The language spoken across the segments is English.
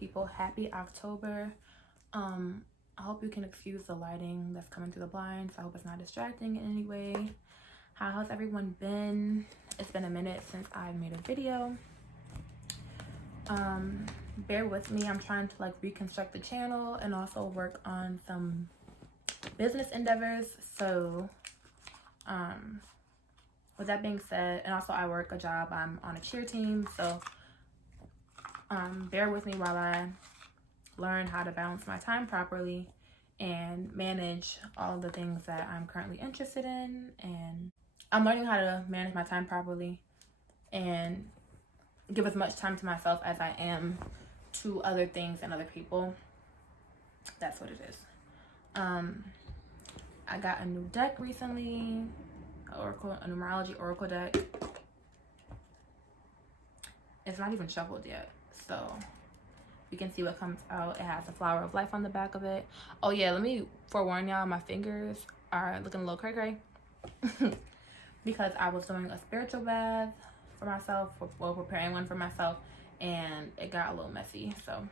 people. Happy October. I hope you can excuse the lighting that's coming through the blinds. I hope it's not distracting in any way. How has everyone been? It's been a minute since I made a video. Bear with me. I'm trying to like reconstruct the channel and also work on some business endeavors. So with that being said, and also I work a job, I'm on a cheer team, so bear with me while I learn how to balance my time properly and manage all of the things that I'm currently interested in. And I'm learning how to manage my time properly and give as much time to myself as I am to other things and other people. That's what it is. I got a new deck recently, a numerology oracle deck. It's not even shuffled yet, so you can see what comes out. It has the flower of life on the back of it. Oh yeah, let me forewarn y'all, my fingers are looking a little cray-cray because I was doing a spiritual bath for myself, well, preparing one for myself, and it got a little messy. So,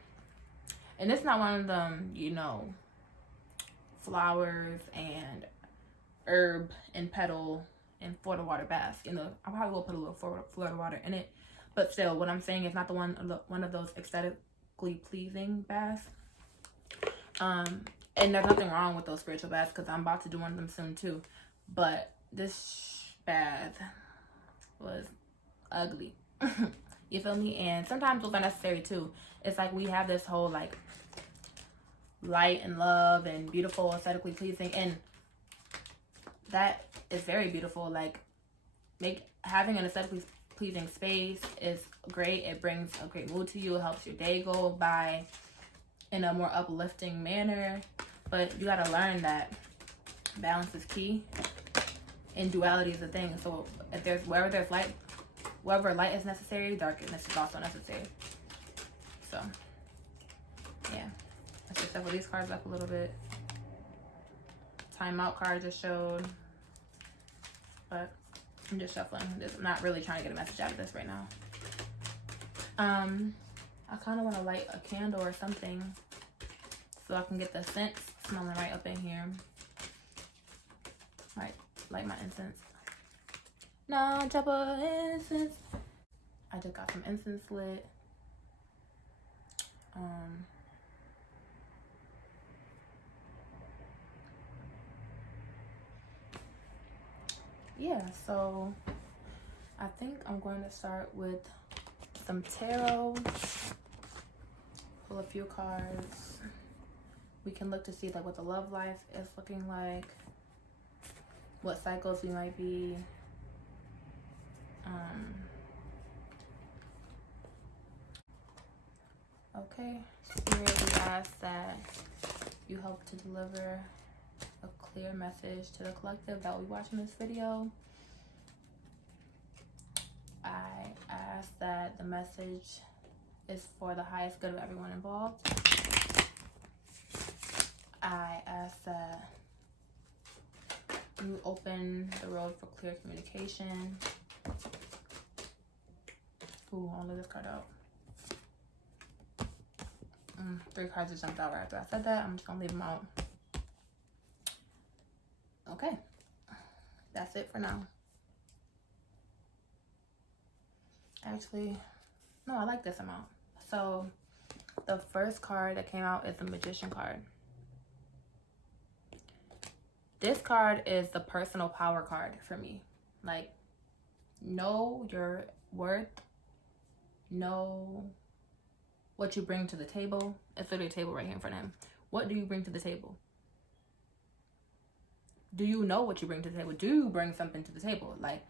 and it's not one of them, you know, flowers and herb and petal and Florida water baths. You know, I probably will put a little Florida water in it, but still, what I'm saying is not the one of those aesthetically pleasing baths. And there's nothing wrong with those spiritual baths because I'm about to do one of them soon too. But this bath was ugly. You feel me? And sometimes those are necessary too. It's like we have this whole like light and love and beautiful, aesthetically pleasing, and that is very beautiful. Like having an aesthetically pleasing space is great. It brings a great mood to you. It helps your day go by in a more uplifting manner. But you gotta learn that balance is key and duality is a thing. So if there's wherever light is necessary, darkness is also necessary. So yeah, let's just shuffle these cards up a little bit. Timeout card just showed, but I'm just shuffling. I'm not really trying to get a message out of this right now. I kind of want to light a candle or something so I can get the scents smelling right up in here. Might light my incense. Non-trouble incense. I just got some incense lit. Yeah, so I think I'm going to start with some tarot. Pull a few cards. We can look to see like what the love life is looking like, what cycles we might be. Okay, Spirit, we ask that you help to deliver a clear message to the collective that will be watching this video. I ask that the message is for the highest good of everyone involved. I ask that you open the road for clear communication. Ooh, I'll let this card out. 3 cards just jumped out right after I said that. I'm just gonna leave them out. Okay, that's it for now. Actually, no, I like this amount. So the first card that came out is the Magician card. This card is the personal power card for me. Like, know your worth, know what you bring to the table. It's literally a table right here in front of him. What do you bring to the table? Do you know what you bring to the table? Do you bring something to the table? Like,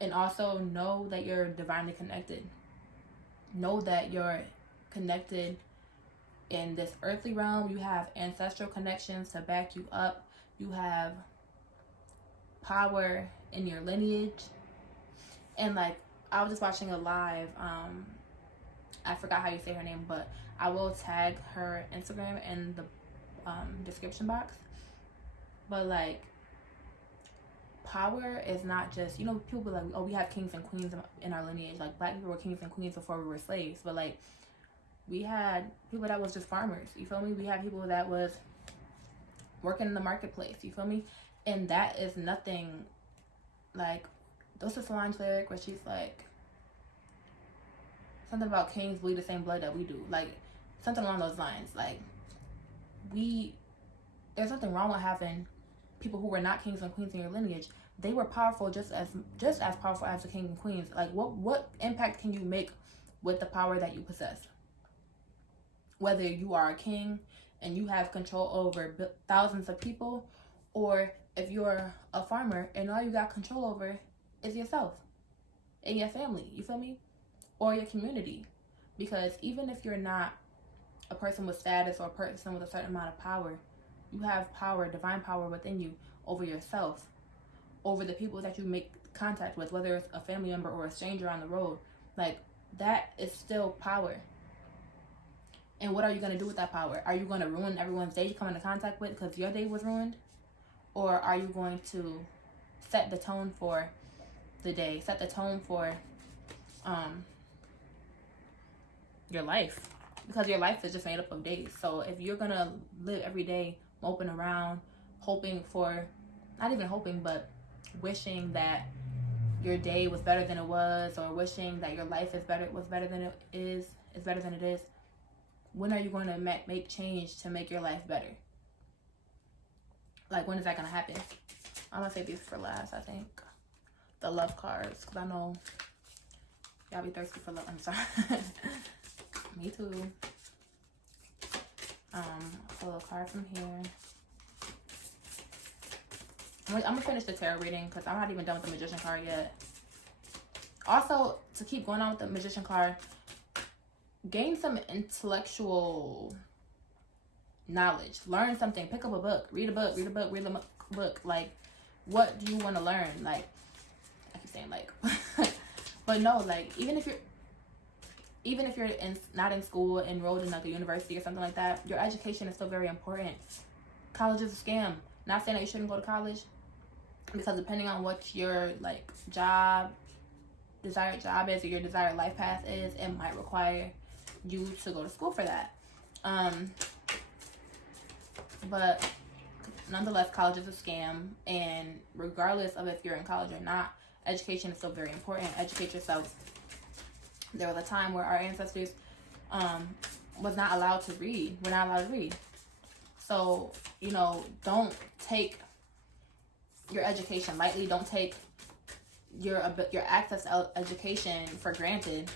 and also know that you're divinely connected. Know that you're connected in this earthly realm. You have ancestral connections to back you up. You have power in your lineage. And like, I was just watching a live, I forgot how you say her name, but I will tag her Instagram in the description box. But like, power is not just, you know, people be like, oh, we have kings and queens in our lineage. Like, black people were kings and queens before we were slaves. But like, We had people that was just farmers. You feel me? We had people that was working in the marketplace. You feel me? And that is nothing like, those are Solange lyric where she's like, something about kings bleed the same blood that we do. Like, something along those lines. Like, there's nothing wrong with having people who were not kings and queens in your lineage. They were powerful, just as powerful as the king and queens. Like, what impact can you make with the power that you possess? Whether you are a king and you have control over thousands of people, or if you're a farmer and all you got control over is yourself and your family, you feel me? Or your community. Because even if you're not a person with status or a person with a certain amount of power, you have power, divine power within you over yourself, over the people that you make contact with, whether it's a family member or a stranger on the road. Like, that is still power. And what are you going to do with that power? Are you going to ruin everyone's day you come into contact with because your day was ruined? Or are you going to set the tone for the day, set the tone for your life? Because your life is just made up of days. So if you're going to live every day moping around, hoping for, not even hoping, but wishing that your day was better than it was, or wishing that your life was better than it is better than it is, when are you going to make change to make your life better? Like, when is that going to happen? I'm going to save these for last, I think. The love cards, because I know y'all be thirsty for love. I'm sorry. Me too. A little card from here. I'm going to finish the tarot reading because I'm not even done with the Magician card yet. Also, to keep going on with the Magician card, gain some intellectual knowledge. Learn something. Pick up a book. Read a book. Read a book. Read a book. Like, what do you want to learn? Like, I keep saying like, but no, like, even if you're not in school, enrolled in like a university or something like that, your education is still very important. College is a scam. Not saying that you shouldn't go to college, because depending on what your like desired job is, or your desired life path is, it might require you to go to school for that. But nonetheless, college is a scam, and regardless of if you're in college or not, education is still very important. Educate yourself. There was a time where our ancestors was not allowed to read. We're not allowed to read. So, you know, don't take your education lightly. Don't take your access to education for granted.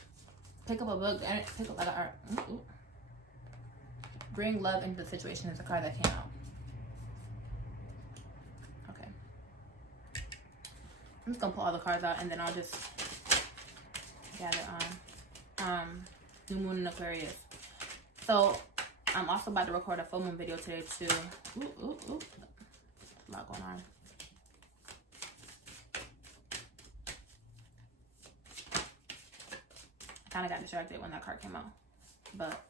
Pick up a book and pick up like bring love into the situation is a card that came out. Okay. I'm just gonna pull all the cards out and then I'll just gather on. New moon in Aquarius. So I'm also about to record a full moon video today too. A lot going on. I kind of got distracted when that card came out, but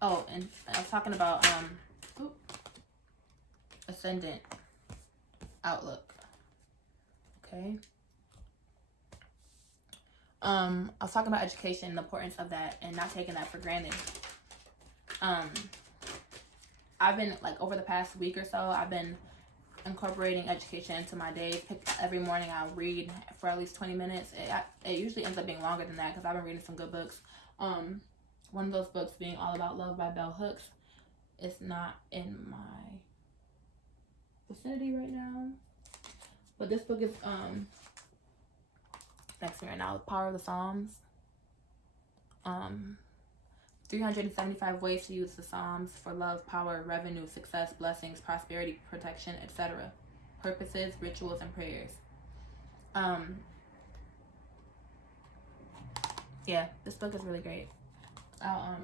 oh, and I was talking about ascendant outlook. Okay. I was talking about education and the importance of that and not taking that for granted. I've been, like, over the past week or so, I've been incorporating education into my day. Every morning I'll read for at least 20 minutes. It usually ends up being longer than that because I've been reading some good books. One of those books being All About Love by Bell Hooks. It's not in my vicinity right now, but this book is next to me right now. The Power of the Psalms. 375 ways to use the Psalms for love, power, revenue, success, blessings, prosperity, protection, etc. Purposes, rituals, and prayers. Yeah, this book is really great. I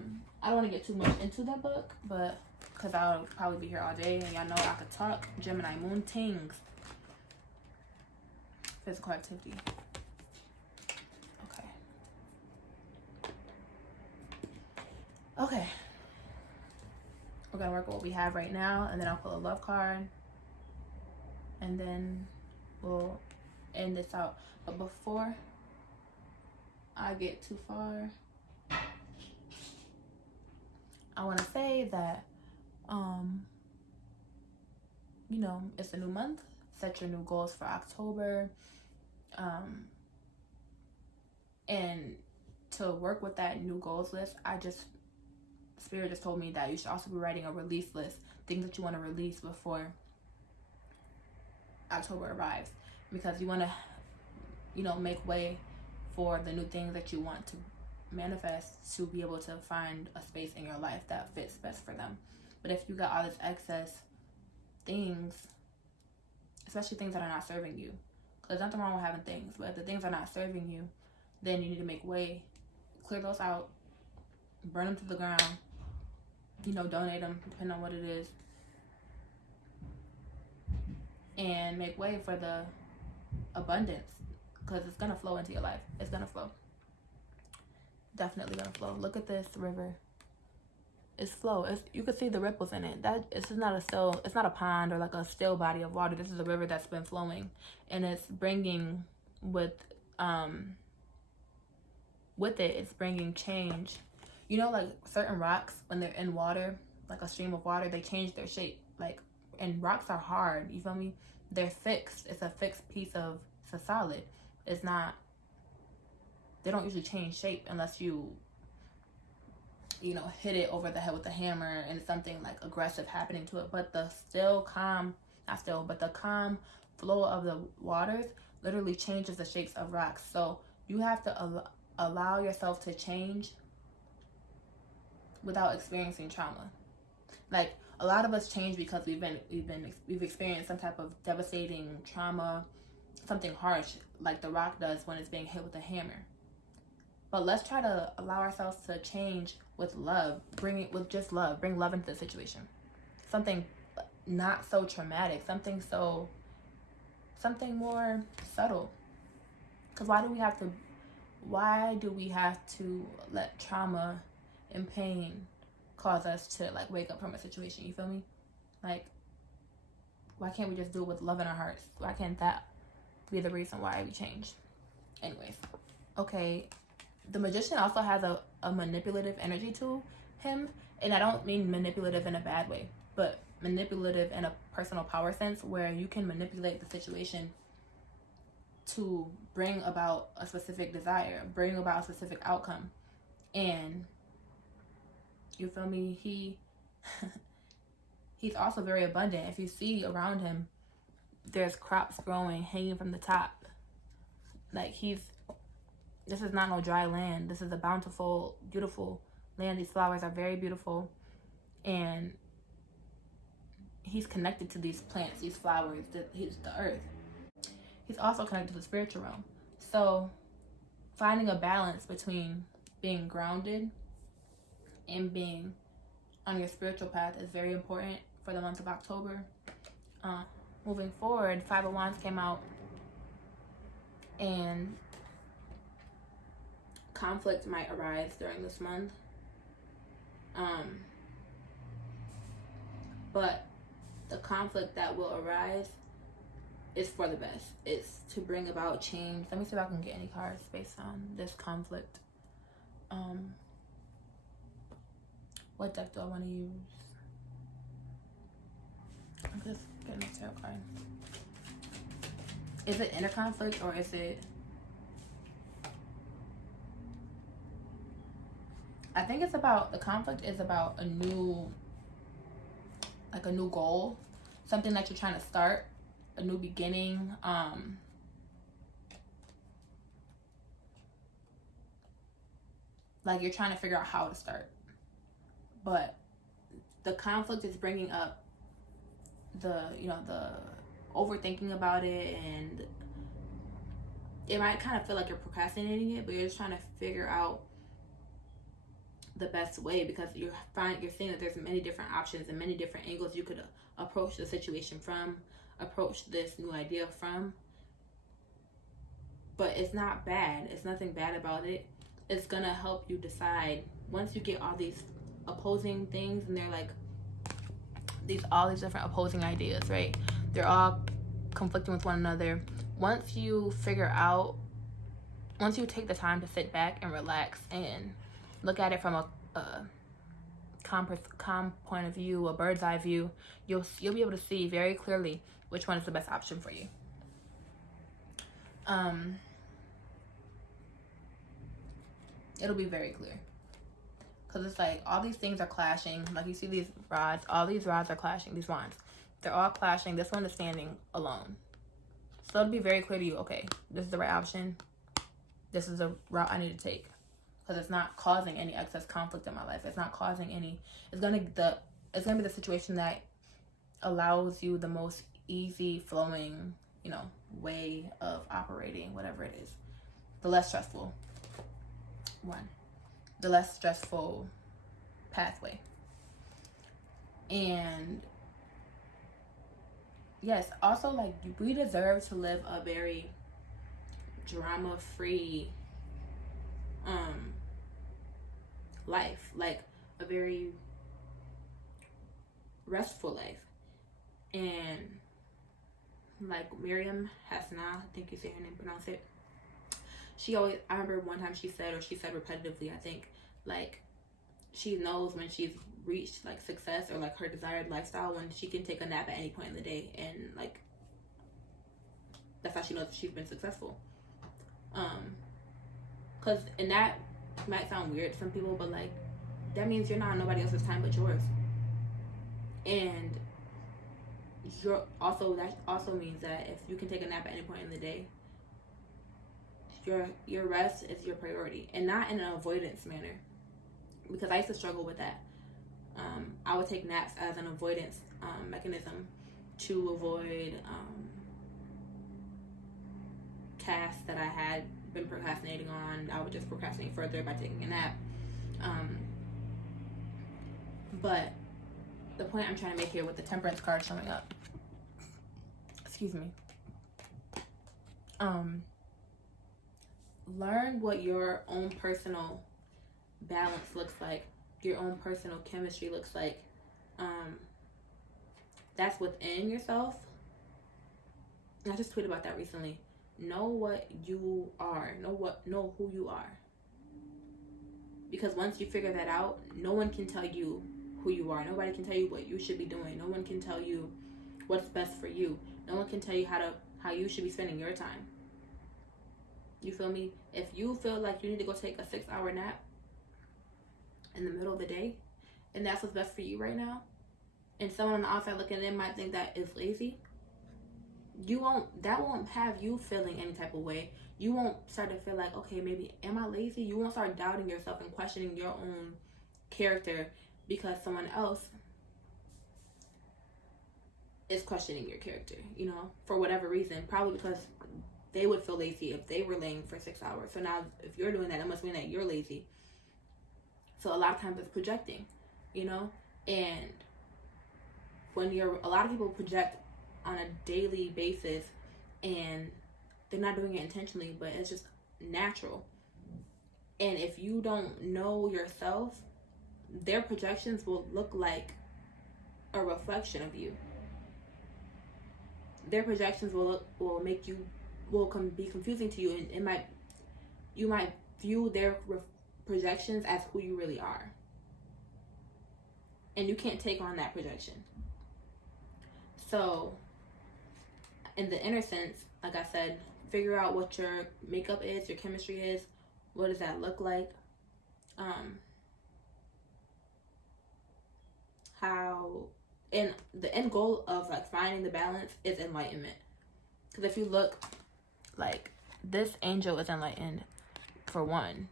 don't want to get too much into that book, but because I'll probably be here all day, and y'all know I could talk. Gemini moon tings. Physical activity. Okay, we're gonna work with what we have right now, and then I'll pull a love card, and then we'll end this out. But before I get too far, I want to say that, you know, it's a new month. Set your new goals for October. And to work with that new goals list, Spirit just told me that you should also be writing a release list, things that you want to release before October arrives, because you want to, you know, make way for the new things that you want to manifest, to be able to find a space in your life that fits best for them. But if you got all this excess things, especially things that are not serving you, because there's nothing wrong with having things, but if the things are not serving you, then you need to make way, clear those out, burn them to the ground, you know, donate them, depending on what it is, and make way for the abundance, because it's gonna flow into your life. It's gonna flow. Definitely gonna flow. Look at this river. It's flow. You can see the ripples in it. It's not a pond or like a still body of water. This is a river that's been flowing, and it's bringing it's bringing change. You know, like certain rocks, when they're in water, like a stream of water, they change their shape. Like, and rocks are hard, you feel me? They're fixed. It's a fixed piece of, it's a solid. It's not, they don't usually change shape unless you know, hit it over the head with a hammer and something like aggressive happening to it. But the calm flow of the waters literally changes the shapes of rocks. So you have to allow yourself to change without experiencing trauma. Like, a lot of us change because we've experienced some type of devastating trauma, something harsh, like the rock does when it's being hit with a hammer. But let's try to allow ourselves to change with love. Bring love into the situation. Something not so traumatic, something more subtle. Because why do we have to let trauma and pain cause us to like wake up from a situation? You feel me? Like, why can't we just do it with love in our hearts? Why can't that be the reason why we change? Anyways, okay, the magician also has a manipulative energy to him, and I don't mean manipulative in a bad way, but manipulative in a personal power sense, where you can manipulate the situation to bring about a specific desire, bring about a specific outcome. And you feel me? He's also very abundant. If you see around him, there's crops growing, hanging from the top. Like, this is not no dry land. This is a bountiful, beautiful land. These flowers are very beautiful. And he's connected to these plants, these flowers, the earth. He's also connected to the spiritual realm. So finding a balance between being grounded and being on your spiritual path is very important for the month of October. Moving forward, Five of Wands came out, and conflict might arise during this month. But the conflict that will arise is for the best. It's to bring about change. Let me see if I can get any cards based on this conflict. What deck do I want to use? I'm just getting a tarot card. Is it inner conflict, or is it... I think it's about, the conflict is about a new goal, something that you're trying to start, a new beginning. Like, you're trying to figure out how to start, but the conflict is bringing up the overthinking about it, and it might kind of feel like you're procrastinating it, but you're just trying to figure out the best way, because you're seeing that there's many different options and many different angles you could approach the situation from, approach this new idea from. But it's not bad. It's nothing bad about it. It's gonna help you decide, once you get all these opposing things, and they're like all these different opposing ideas, right? They're all conflicting with one another. Once you figure out once you take the time to sit back and relax and look at it from a calm point of view, a bird's eye view, you'll be able to see very clearly which one is the best option for you. It'll be very clear, because it's like all these things are clashing. Like you see these rods, all these rods are clashing, these wands, they're all clashing. This one is standing alone, so it'll be very clear to you, okay, this is the right option, this is the route I need to take, because it's not causing any excess conflict in my life. It's not causing any, it's gonna be the situation that allows you the most easy flowing, you know, way of operating, whatever it is, the less stressful one, the less stressful pathway. And yes, also, like, we deserve to live a very drama-free life, like a very restful life. And like Miriam Hasna, I think you say her name, pronounce it, she always, I remember one time she said repetitively, I think, like, she knows when she's reached like success or like her desired lifestyle when she can take a nap at any point in the day, and like that's how she knows she's been successful. Because, and that might sound weird to some people, but like that means you're not on nobody else's time but yours. And that also means that if you can take a nap at any point in the day, your rest is your priority, and not in an avoidance manner, because I used to struggle with that. I would take naps as an avoidance mechanism to avoid tasks that I had been procrastinating on. I would just procrastinate further by taking a nap. But the point I'm trying to make here with the Temperance card showing up, excuse me, learn what your own personal balance looks like, your own personal chemistry looks like. That's within yourself. I just tweeted about that recently. Know what you are. Know who you are. Because once you figure that out, no one can tell you who you are. Nobody can tell you what you should be doing. No one can tell you what's best for you. No one can tell you how you should be spending your time. You feel me? If you feel like you need to go take a 6-hour nap in the middle of the day, and that's what's best for you right now, and someone on the outside looking in might think that is lazy, that won't have you feeling any type of way. You won't start to feel like, okay, maybe am I lazy? You won't start doubting yourself and questioning your own character because someone else is questioning your character, you know, for whatever reason. Probably because they would feel lazy if they were laying for 6 hours. So now if you're doing that, it must mean that you're lazy. So a lot of times it's projecting, you know, and a lot of people project on a daily basis, and they're not doing it intentionally, but it's just natural. And if you don't know yourself, their projections will look like a reflection of you. Their projections will be confusing to you, and you might view their projections as who you really are, and you can't take on that projection. So in the inner sense, like I said, figure out what your makeup is, your chemistry is. What does that look like? And the end goal of like finding the balance is enlightenment. Because if you look, like, this angel is enlightened, for one,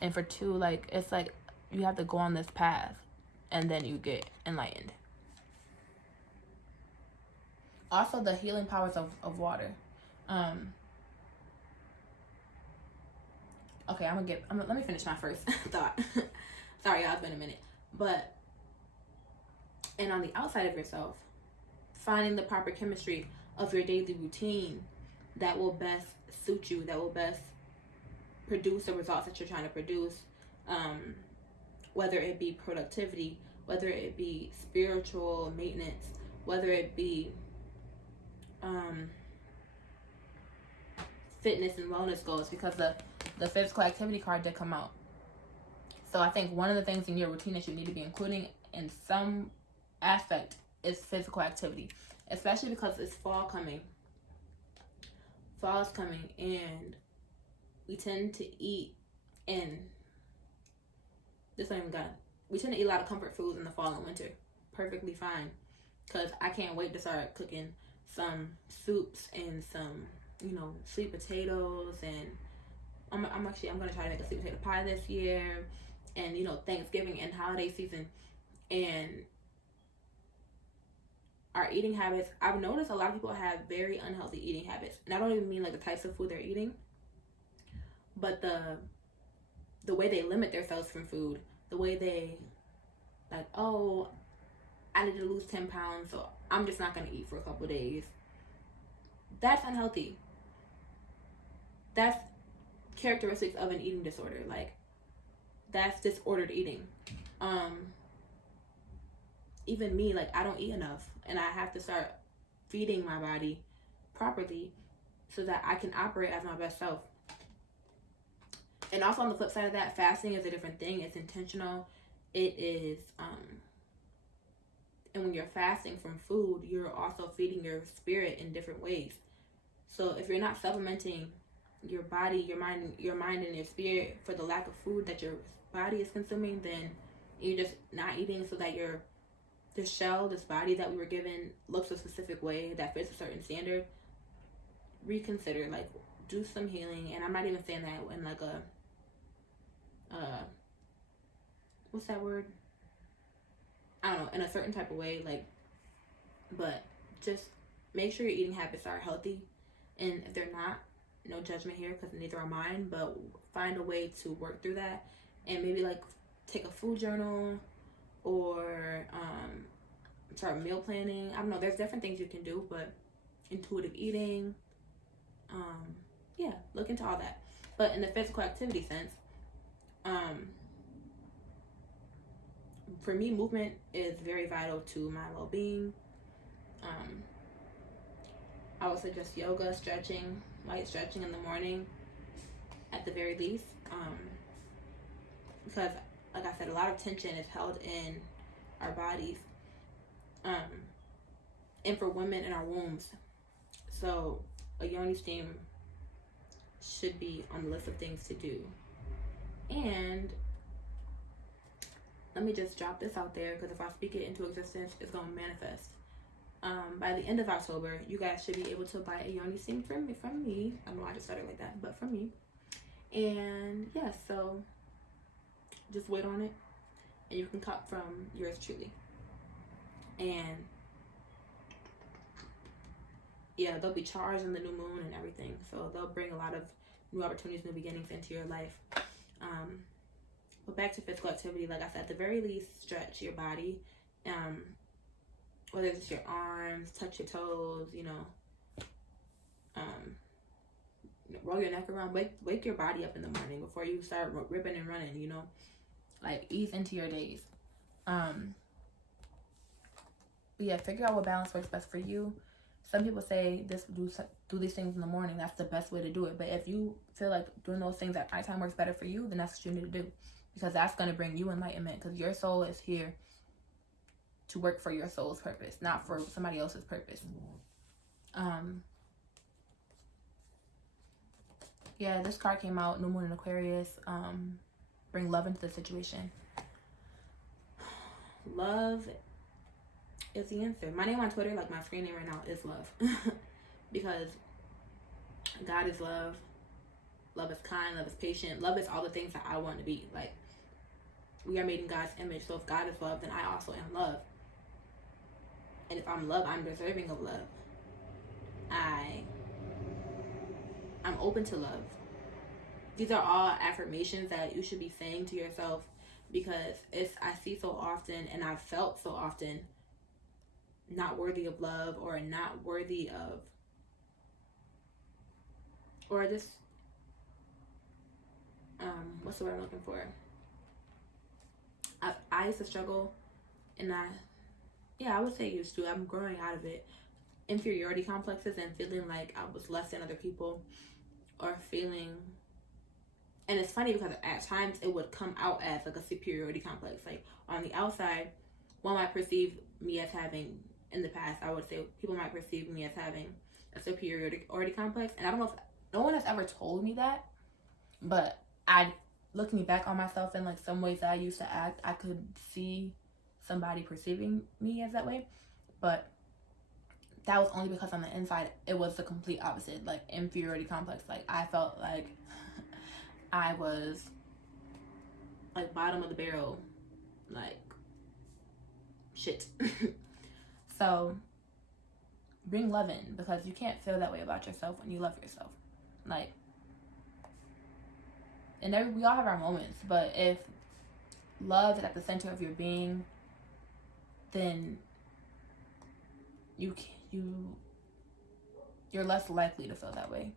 and for two, like, it's like you have to go on this path and then you get enlightened. Also, the healing powers of water. Okay, let me finish my first thought. Sorry, y'all, it's been a minute. But, and on the outside of yourself, finding the proper chemistry of your daily routine that will best suit you, that will best produce the results that you're trying to produce, whether it be productivity, whether it be spiritual maintenance, whether it be fitness and wellness goals, because the physical activity card did come out. So I think one of the things in your routine that you need to be including in some aspect is physical activity, especially because it's fall coming. Fall is coming, and we tend to eat in this one even got. We tend to eat a lot of comfort foods in the fall and winter. Perfectly fine, because I can't wait to start cooking some soups and some, you know, sweet potatoes, and I'm gonna try to make a sweet potato pie this year, and you know, Thanksgiving and holiday season. And our eating habits, I've noticed a lot of people have very unhealthy eating habits, and I don't even mean like the types of food they're eating, but the way they limit themselves from food, the way they like, oh, I need to lose 10 pounds, so I'm just not gonna eat for a couple days. That's unhealthy. That's characteristics of an eating disorder. Like, that's disordered eating. Even me, like, I don't eat enough, and I have to start feeding my body properly so that I can operate as my best self. And also on the flip side of that, fasting is a different thing. It's intentional. It is, and when you're fasting from food, you're also feeding your spirit in different ways. So if you're not supplementing your body, your mind and your spirit for the lack of food that your body is consuming, then you're just not eating so that this shell, this body that we were given looks a specific way that fits a certain standard. Reconsider, like, do some healing. And I'm not even saying that in like a what's that word? I don't know, in a certain type of way, like, but just make sure your eating habits are healthy. And if they're not, no judgment here, because neither are mine, but find a way to work through that. And maybe like take a food journal, or start meal planning. I don't know, there's different things you can do, but intuitive eating, yeah, look into all that. But in the physical activity sense, for me, movement is very vital to my well-being. I would suggest yoga, stretching, light stretching in the morning at the very least, because like I said, a lot of tension is held in our bodies, and for women in our wombs. So a yoni steam should be on the list of things to do. And let me just drop this out there, because if I speak it into existence, it's going to manifest. By the end of October, you guys should be able to buy a yoni steam from me. I don't know why I just started like that, but from me. And yeah, so just wait on it, and you can cut from yours truly. And yeah, they'll be charged in the new moon and everything, so they'll bring a lot of new opportunities, new beginnings into your life. But back to physical activity, like I said, at the very least, stretch your body, whether it's your arms, touch your toes, you know, roll your neck around, wake your body up in the morning before you start ripping and running, you know, like ease into your days. But yeah, figure out what balance works best for you. Some people say do these things in the morning. That's the best way to do it. But if you feel like doing those things at nighttime works better for you, then that's what you need to do, because that's going to bring you enlightenment, because your soul is here to work for your soul's purpose, not for somebody else's purpose. Yeah, this card came out, New Moon in Aquarius. Bring love into the situation. Love is the answer. My name on Twitter, like my screen name right now, is Love. Because God is love. Love is kind. Love is patient. Love is all the things that I want to be. Like, we are made in God's image. So if God is love, then I also am love. And if I'm love, I'm deserving of love. I'm open to love. These are all affirmations that you should be saying to yourself, because I see so often, and I've felt so often, not worthy of love, or not worthy of, or just, what's the word I'm looking for? I used to struggle, and I would say used to. I'm growing out of it. Inferiority complexes and feeling like I was less than other people, or feeling And it's funny because at times it would come out as like a superiority complex. Like on the outside, one might perceive me as having, in the past, I would say people might perceive me as having a superiority complex. And I don't know if no one has ever told me that, but looking back on myself in like some ways that I used to act, I could see somebody perceiving me as that way. But that was only because on the inside it was the complete opposite, like inferiority complex. Like I felt like I was like bottom of the barrel, like shit. So bring love in, because you can't feel that way about yourself when you love yourself. Like, and we all have our moments, but if love is at the center of your being, then you're less likely to feel that way.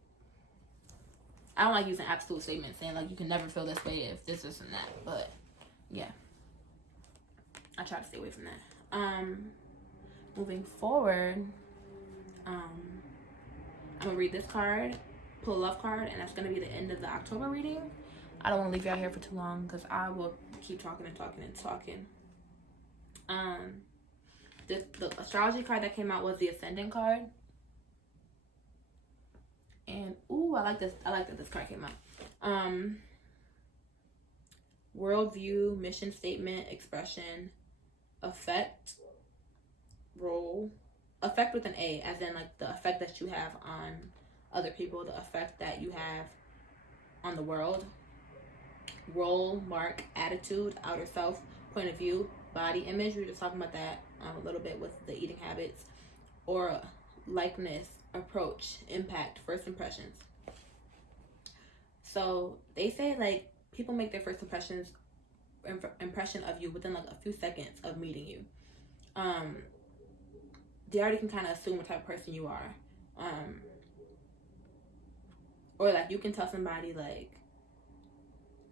I don't like using absolute statements saying like you can never feel this way if this and that, but yeah, I try to stay away from that. Moving forward, I'm gonna read this card, pull a love card, and that's gonna be the end of the October reading. I don't want to leave y'all here for too long because I will keep talking and talking and talking. The astrology card that came out was the Ascendant card. And ooh, I like this. I like that this card came out. Worldview, mission statement, expression, effect, role. Effect with an A, as in like the effect that you have on other people, the effect that you have on the world. Role, mark, attitude, outer self, point of view, body image. We were just talking about that a little bit with the eating habits. Aura, likeness, approach, impact, first impressions. So they say like people make their first impression of you within like a few seconds of meeting you. They already can kind of assume what type of person you are. Or like you can tell somebody, like,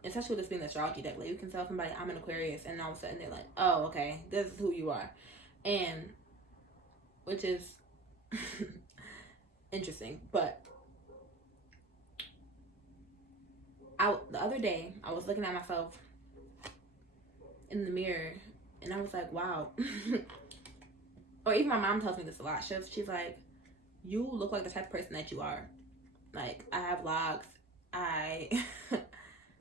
especially with this being the astrology deck, like you can tell somebody I'm an Aquarius, and all of a sudden they're like, oh, okay, this is who you are. And which is interesting. But the other day I was looking at myself in the mirror and I was like, wow. Or even my mom tells me this a lot. She's like, you look like the type of person that you are. Like, I have locks.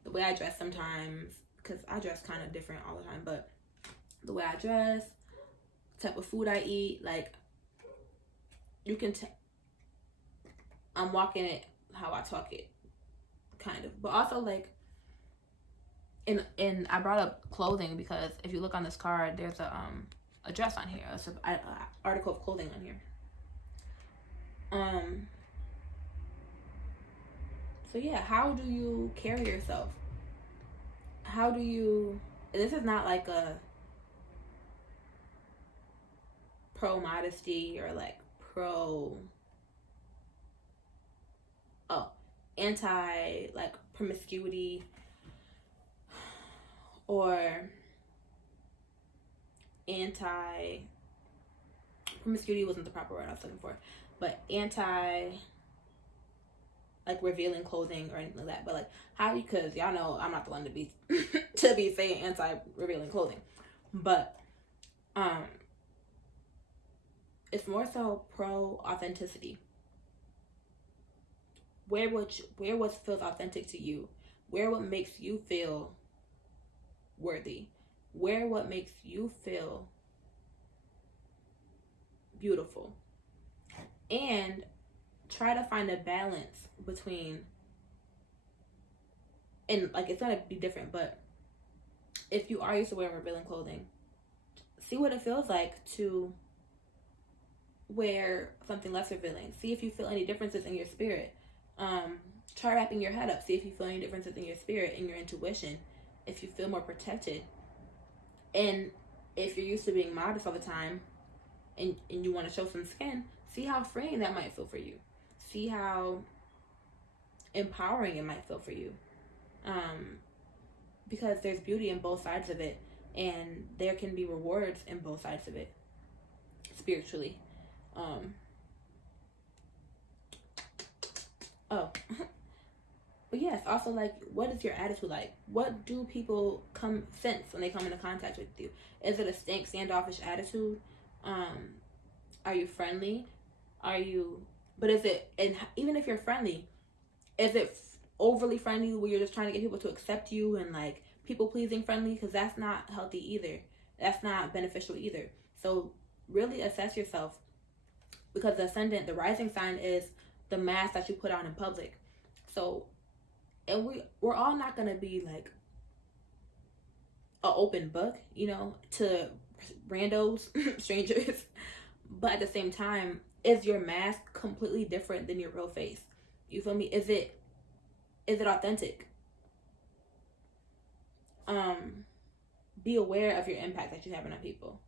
The way I dress sometimes, because I dress kind of different all the time, but the way I dress, type of food I eat, like, you can I'm walking it how I talk it, kind of. But also, like, I brought up clothing because if you look on this card, there's a dress on here, an article of clothing on here. So yeah, how do you carry yourself? How do you, this is not like a pro modesty or like anti like promiscuity, or promiscuity wasn't the proper word I was looking for, but anti like revealing clothing or anything like that. But like, how you, because y'all know I'm not the one to be to be saying anti revealing clothing, but it's more so pro authenticity. Wear what feels authentic to you. Wear what makes you feel worthy. Wear what makes you feel beautiful. And try to find a balance between, and like, it's gonna be different, but if you are used to wearing revealing clothing, see what it feels like to wear something less revealing. See if you feel any differences in your spirit. Try wrapping your head up. See if you feel any differences in your spirit, in your intuition, if you feel more protected. And if you're used to being modest all the time and you want to show some skin, see how freeing that might feel for you. See how empowering it might feel for you. Because there's beauty in both sides of it, and there can be rewards in both sides of it, spiritually. But yes, also like, what is your attitude like? What do people sense when they come into contact with you? Is it a standoffish attitude? Are you friendly? Are you? But is it? And even if you're friendly, is it overly friendly where you're just trying to get people to accept you and like people pleasing friendly? Because that's not healthy either. That's not beneficial either. So really assess yourself, because the ascendant, the rising sign, is the mask that you put on in public. So, and we're all not gonna be like an open book, you know, to randos, strangers. But at the same time, is your mask completely different than your real face? You feel me? Is it authentic? Be aware of your impact that you're having on people.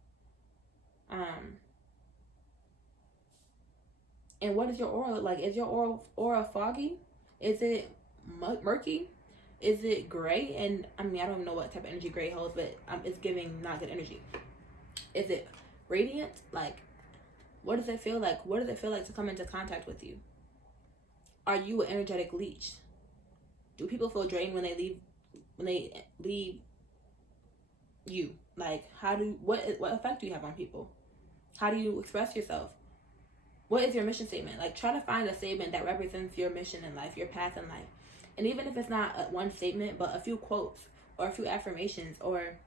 And what does your aura look like? Is your aura foggy? Is it murky? Is it gray? And I mean, I don't know what type of energy gray holds, but it's giving not good energy. Is it radiant? Like, what does it feel like? What does it feel like to come into contact with you? Are you an energetic leech? Do people feel drained when they leave you? Like, what effect do you have on people? How do you express yourself? What is your mission statement? Like, try to find a statement that represents your mission in life, your path in life. And even if it's not one statement, but a few quotes or a few affirmations, or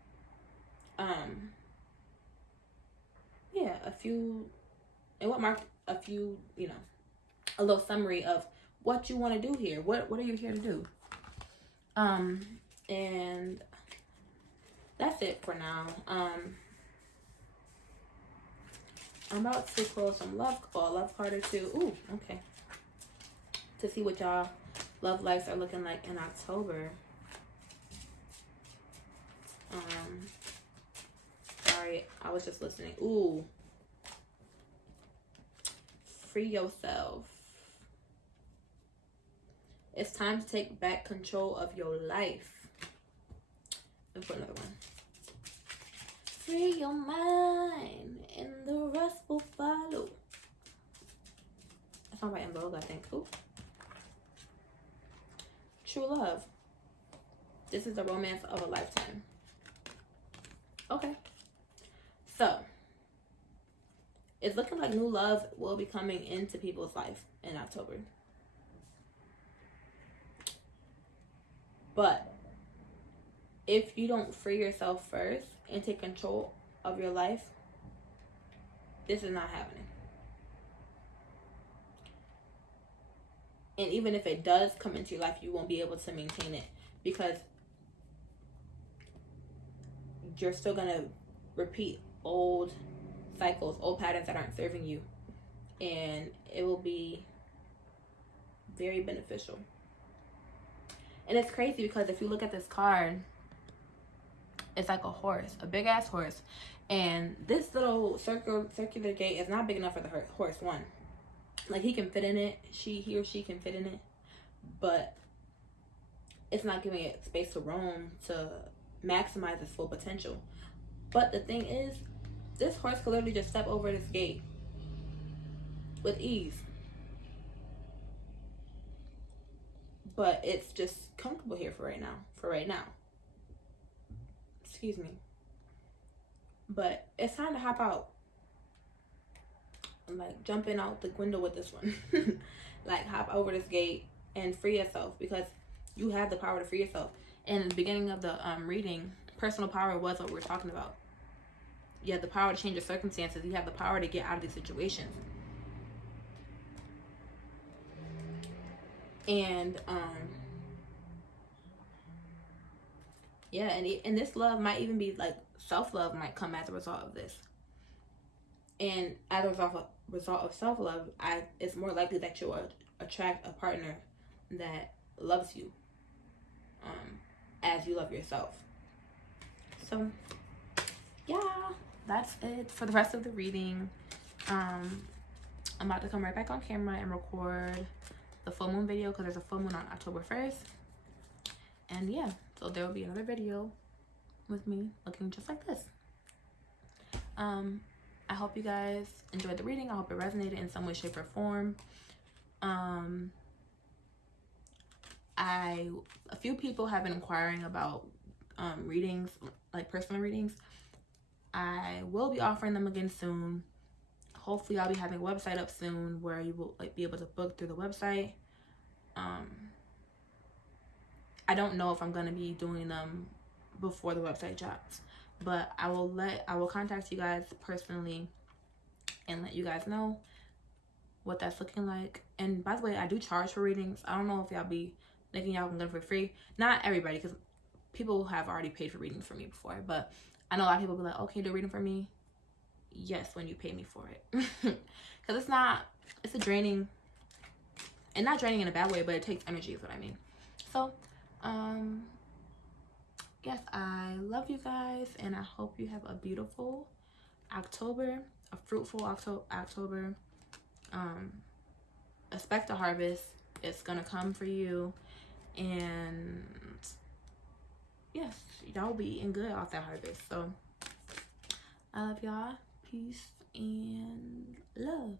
a few, and what marked a few, you know, a little summary of what you want to do here. What are you here to do? And that's it for now. I'm about to close some love card or two. Ooh, okay. To see what y'all love lives are looking like in October. Sorry, I was just listening. Ooh. Free yourself. It's time to take back control of your life. Let me put another one. Free your mind and the rest will follow. That's not right in Vogue, I think. Ooh. True love. This is the romance of a lifetime. Okay. So, it's looking like new love will be coming into people's life in October. But if you don't free yourself first and take control of your life, this is not happening. And even if it does come into your life, you won't be able to maintain it, because you're still going to repeat old cycles, old patterns that aren't serving you. And it will be very beneficial. And it's crazy because if you look at this card, it's like a horse, a big ass horse. And this little circular gate is not big enough for the horse, one. Like, he can fit in it, he or she can fit in it, but it's not giving it space to roam, to maximize its full potential. But the thing is, this horse could literally just step over this gate with ease. But it's just comfortable here for right now. Excuse me. But it's time to hop out. I'm like jumping out the window with this one. Like, hop over this gate and free yourself, because you have the power to free yourself. And in the beginning of the reading, personal power was what we're talking about. You have the power to change your circumstances. You have the power to get out of these situations. And and this love might even be like self-love might come as a result of this. And as a result of self-love, it's more likely that you'll attract a partner that loves you as you love yourself. So yeah, that's it for the rest of the reading. I'm about to come right back on camera and record the full moon video, because there's a full moon on October 1st. And yeah, so there will be another video with me looking just like this. I hope you guys enjoyed the reading. I hope it resonated in some way, shape, or form. a few people have been inquiring about readings, like personal readings. I will be offering them again soon. Hopefully I'll be having a website up soon where you will like be able to book through the website. I don't know if I'm gonna be doing them before the website drops, but I will contact you guys personally and let you guys know what that's looking like. And by the way, I do charge for readings. I don't know if y'all be thinking y'all can get them for free. Not everybody, because people have already paid for readings for me before, but I know a lot of people be like, okay, do a reading for me. Yes, when you pay me for it. Because it's a draining, and not draining in a bad way, but it takes energy is what I mean. So yes, I love you guys, and I hope you have a beautiful October, a fruitful October. Expect a harvest. It's gonna come for you, and yes, y'all be eating good off that harvest. So I love y'all. Peace and love.